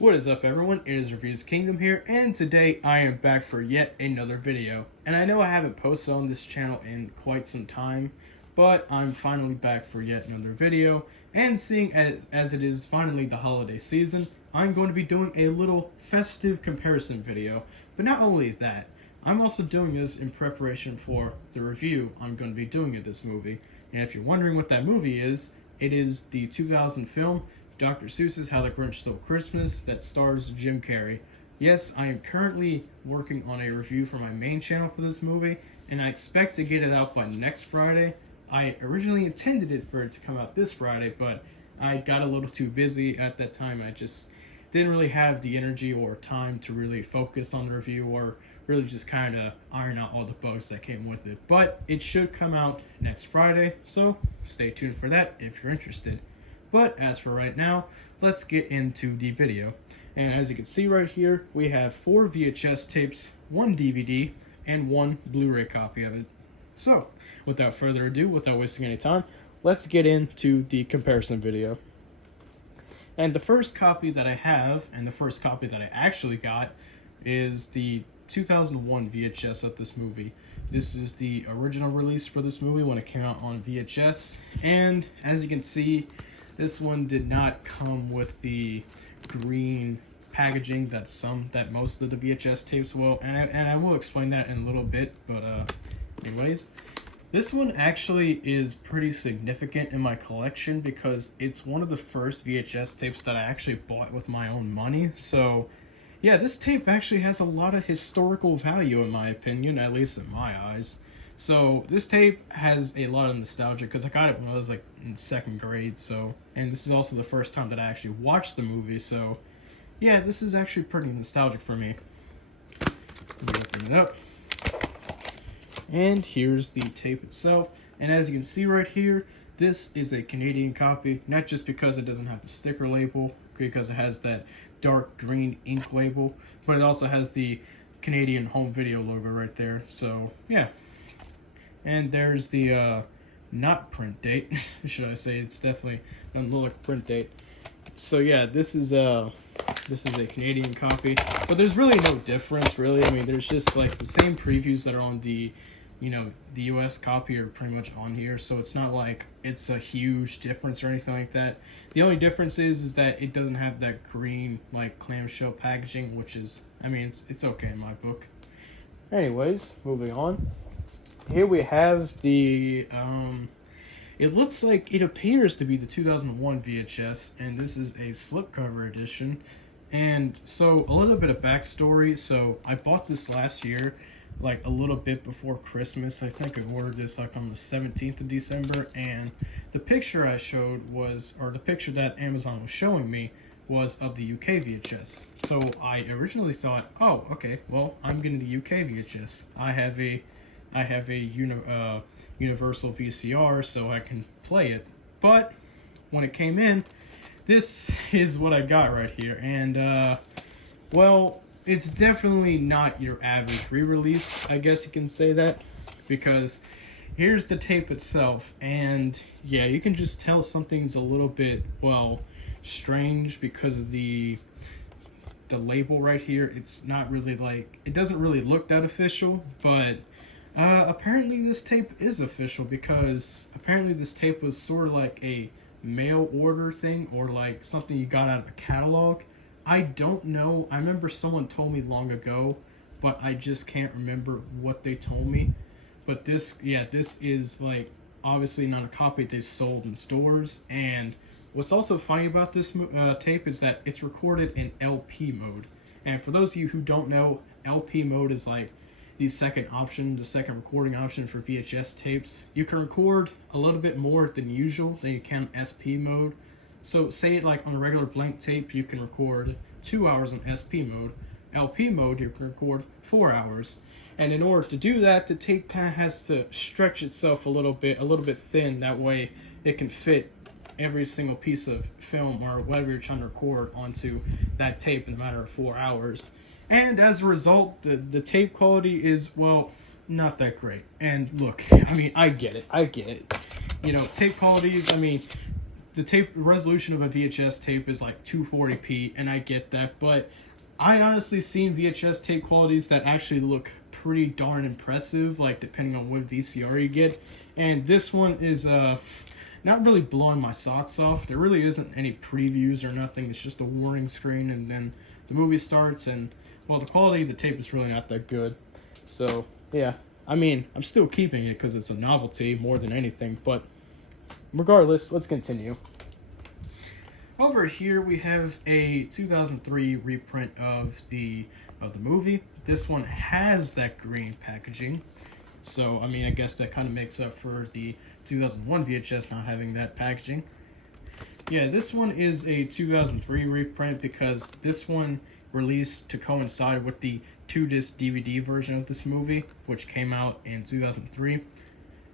What is up, everyone? It is Reviews Kingdom here, and today I am back for yet another video. And I know I haven't posted on this channel in quite some time, but I'm finally back for yet another video. And seeing as it is finally the holiday season, I'm going to be doing a little festive comparison video. But not only that, I'm also doing this in preparation for the review I'm going to be doing of this movie. And if you're wondering what that movie is, it is the 2000 film Dr. Seuss's How the Grinch Stole Christmas that stars Jim Carrey. Yes, I am currently working on a review for my main channel for this movie, and I expect to get it out by next Friday. I originally intended it for it to come out this Friday, but I got a little too busy at that time. I just didn't really have the energy or time to really focus on the review or really just kind of iron out all the bugs that came with it. But it should come out next Friday, so stay tuned for that if you're interested. But as for right now, let's get into the video. And as you can see right here, we have 4 VHS tapes, 1 DVD, and 1 Blu-ray copy of it. So, without further ado, without wasting any time, let's get into the comparison video. And the first copy that I have, and the first copy that I actually got, is the 2001 VHS of this movie. This is the original release for this movie when it came out on VHS. And as you can see, this one did not come with the green packaging that most of the VHS tapes will, and I will explain that in a little bit. But anyways, this one actually is pretty significant in my collection because it's one of the first VHS tapes that I actually bought with my own money. So yeah, this tape actually has a lot of historical value in my opinion, at least in my eyes. So this tape has a lot of nostalgia because I got it when I was like in 2nd grade. So, and this is also the first time that I actually watched the movie. So yeah, this is actually pretty nostalgic for me. Let me open it up. And here's the tape itself. And as you can see right here, this is a Canadian copy, not just because it doesn't have the sticker label, because it has that dark green ink label, but it also has the Canadian home video logo right there. So yeah. And there's the not print date, should I say? It's definitely a little print date. So yeah, this is a Canadian copy, but there's really no difference, really. I mean, there's just like the same previews that are on the, the US copy are pretty much on here. So it's not like it's a huge difference or anything like that. The only difference is that it doesn't have that green like clamshell packaging, which is, I mean, it's okay in my book. Anyways, moving on. Here we have the, it looks like it appears to be the 2001 VHS, and this is a slipcover edition. And so a little bit of backstory. So I bought this last year, like a little bit before Christmas. I think I ordered this like on the 17th of December, and the picture I showed was, or the picture that Amazon was showing me was of the UK VHS. So I originally thought, oh, okay, well, I'm getting the UK VHS. I have a Universal VCR, so I can play it. But when it came in, this is what I got right here. And well, it's definitely not your average re-release, I guess you can say that, because here's the tape itself, and yeah, you can just tell something's a little bit, well, strange because of the label right here. It's not really like, it doesn't really look that official, but apparently this tape is official, because apparently this tape was sort of like a mail order thing, or like something you got out of a catalog. I don't know. I remember someone told me long ago, but I just can't remember what they told me. But this, yeah, this is like obviously not a copy they sold in stores. And what's also funny about this tape is that it's recorded in LP mode. And for those of you who don't know, LP mode is like the second recording option for VHS tapes. You can record a little bit more than usual than you can SP mode. So say like on a regular blank tape, you can record 2 hours on SP mode. LP mode, you can record 4 hours. And in order to do that, the tape kind of has to stretch itself a little bit thin. That way it can fit every single piece of film or whatever you're trying to record onto that tape in a matter of 4 hours. And as a result, the tape quality is, well, not that great. And look, I mean, I get it. Tape qualities, I mean, the tape resolution of a VHS tape is like 240p, and I get that, but I honestly seen VHS tape qualities that actually look pretty darn impressive, like depending on what VCR you get. And this one is not really blowing my socks off. There really isn't any previews or nothing. It's just a warning screen, and then the movie starts, and well, the quality of the tape is really not that good. So yeah, I mean, I'm still keeping it because it's a novelty more than anything, but regardless, let's continue. Over here we have a 2003 reprint of the movie. This one has that green packaging, so I mean, I guess that kind of makes up for the 2001 VHS not having that packaging. Yeah, this one is a 2003 reprint because this one released to coincide with the 2-disc DVD version of this movie, which came out in 2003.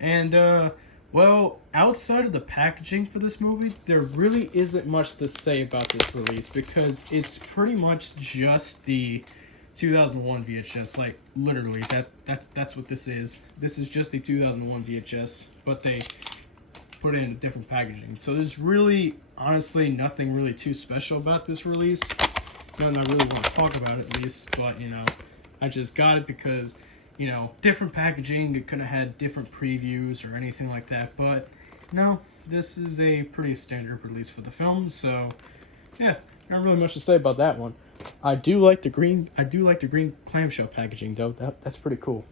And well, outside of the packaging for this movie, there really isn't much to say about this release because it's pretty much just the 2001 VHS. Like literally, that's what this is. This is just the 2001 VHS, but they put in a different packaging. So there's really, honestly, nothing really too special about this release. Nothing I really want to talk about at least, but you know, I just got it because, you know, different packaging. It could have had different previews or anything like that, but no, this is a pretty standard release for the film. So yeah, not really much to say about that one. I do like the green clamshell packaging though. That's pretty cool.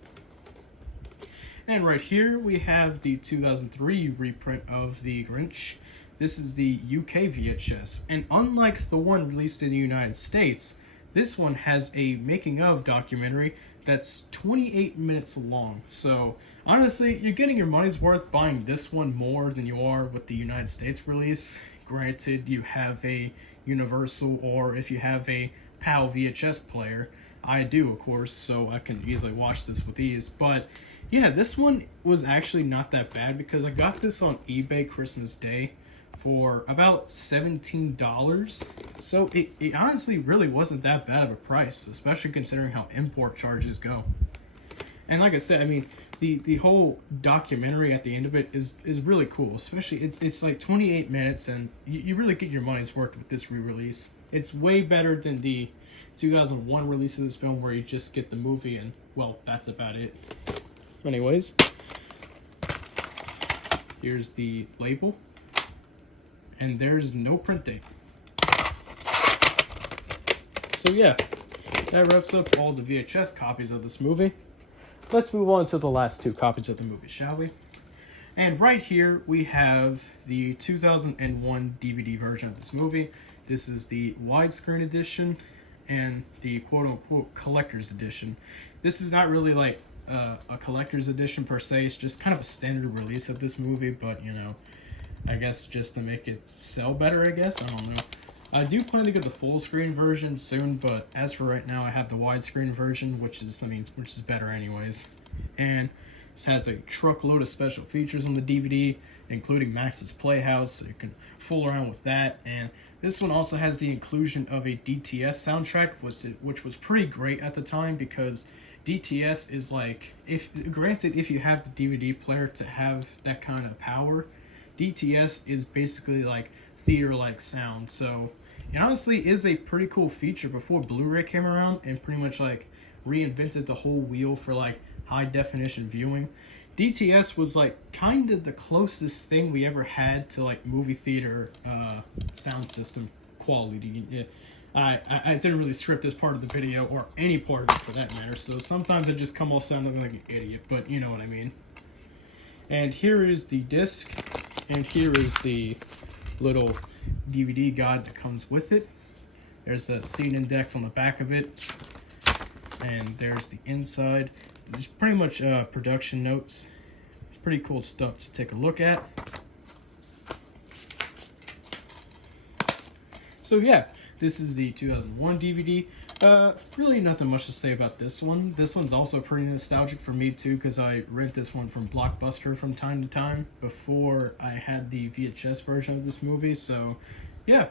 And right here we have the 2003 reprint of The Grinch. This is the UK VHS, and unlike the one released in the United States, this one has a making of documentary that's 28 minutes long. So honestly, you're getting your money's worth buying this one more than you are with the United States release. Granted, you have a Universal, or if you have a PAL VHS player. I do, of course, so I can easily watch this with ease. But yeah, this one was actually not that bad because I got this on eBay Christmas Day for about $17. So it honestly really wasn't that bad of a price, especially considering how import charges go. And like I said, I mean, the whole documentary at the end of it is really cool. Especially it's like 28 minutes, and you really get your money's worth with this re-release. It's way better than the 2001 release of this film where you just get the movie and, well, that's about it. Anyways, here's the label, and there's no print date. So yeah, that wraps up all the VHS copies of this movie. Let's move on to the last two copies of the movie, shall we? And right here we have the 2001 DVD version of this movie. This is the widescreen edition and the quote-unquote collector's edition. This is not really like a collector's edition per se. It's just kind of a standard release of this movie, but you know, I guess just to make it sell better, I guess. I don't know. I do plan to get the full screen version soon, but as for right now, I have the widescreen version, which is better anyways. And this has a truckload of special features on the DVD, including Max's Playhouse, so you can fool around with that. And this one also has the inclusion of a DTS soundtrack, which was pretty great at the time because DTS is like, if you have the DVD player to have that kind of power, DTS is basically like theater-like sound. So it honestly is a pretty cool feature before Blu-ray came around and pretty much like reinvented the whole wheel for like high definition viewing. DTS was like kind of the closest thing we ever had to like movie theater sound system quality. I didn't really script this part of the video, or any part of it for that matter, so sometimes I just come off sounding like an idiot, but you know what I mean. And here is the disc, and here is the little DVD guide that comes with it. There's a scene index on the back of it, and there's the inside. There's pretty much production notes. Pretty cool stuff to take a look at. So yeah, this is the 2001 DVD. Really nothing much to say about this one. This one's also pretty nostalgic for me too, because I rent this one from Blockbuster from time to time before I had the VHS version of this movie. So yeah,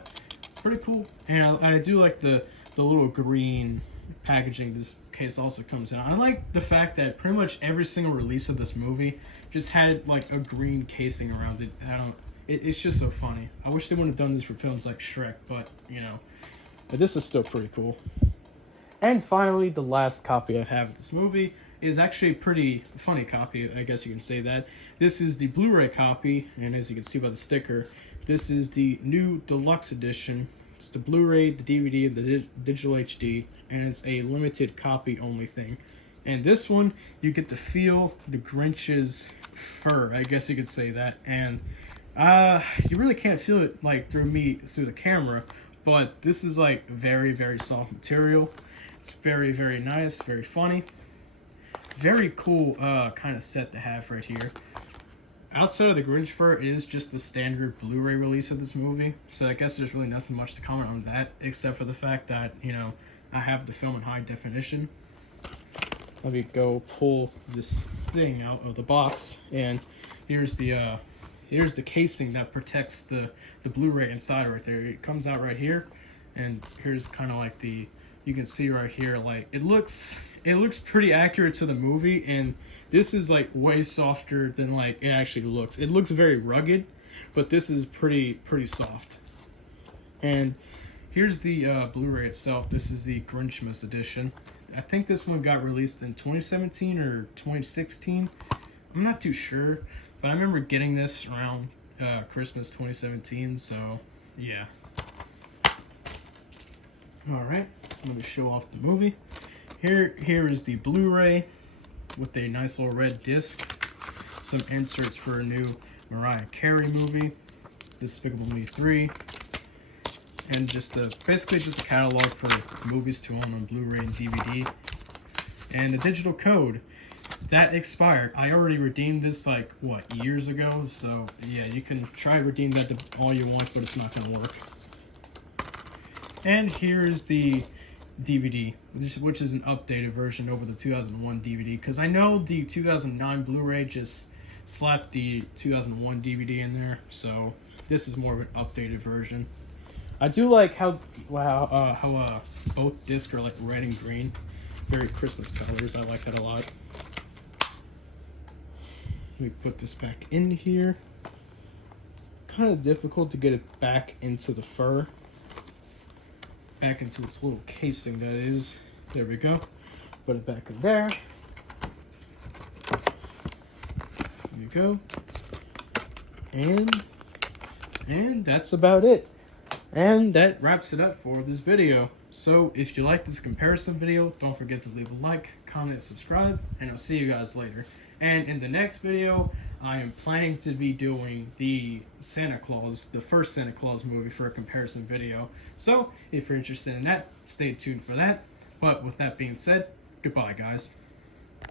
pretty cool. And I do like the little green packaging this case also comes in. I like the fact that pretty much every single release of this movie just had like a green casing around it. It's just so funny. I wish they would have done this for films like Shrek, but but this is still pretty cool. And finally, the last copy I have of this movie is actually a pretty funny copy, I guess you can say that. This is the Blu-ray copy, and as you can see by the sticker, this is the new deluxe edition. It's the Blu-ray, the DVD, and the digital HD, and it's a limited copy only thing. And this one, you get to feel the Grinch's fur, I guess you could say that. And you really can't feel it like through the camera, but this is like very, very soft material. It's very, very nice, very funny. Very cool kind of set to have right here. Outside of the Grinch fur, it is just the standard Blu-ray release of this movie. So I guess there's really nothing much to comment on that, except for the fact that, I have the film in high definition. Let me go pull this thing out of the box, and here's the casing that protects the Blu-ray inside right there. It comes out right here, and here's kind of like you can see right here, like it looks pretty accurate to the movie, and this is like way softer than like it actually looks. It looks very rugged, but this is pretty soft. And here's the Blu-ray itself. This is the Grinchmas edition. I think this one got released in 2017 or 2016. I'm not too sure, but I remember getting this around Christmas 2017, so yeah. Alright, let me show off the movie. Here is the Blu-ray with a nice little red disc. Some inserts for a new Mariah Carey movie, Despicable Me 3, and basically just a catalog for movies to own on Blu-ray and DVD. And a digital code that expired. I already redeemed this like years ago, so yeah, you can try to redeem that to all you want, but it's not gonna work. And here's the DVD, which is an updated version over the 2001 DVD, because I know the 2009 Blu-ray just slapped the 2001 DVD in there, so this is more of an updated version. I do like how both discs are like red and green, very Christmas colors. I like that a lot. Let me put this back in here. Kind of difficult to get it back into the fur. Back into its little casing, that is. There we go. Put it back in there. There you go. And that's about it. And that wraps it up for this video. So if you like this comparison video, don't forget to leave a like, comment, and subscribe, and I'll see you guys later. And in the next video, I am planning to be doing the first Santa Claus movie for a comparison video. So if you're interested in that, stay tuned for that. But with that being said, goodbye guys.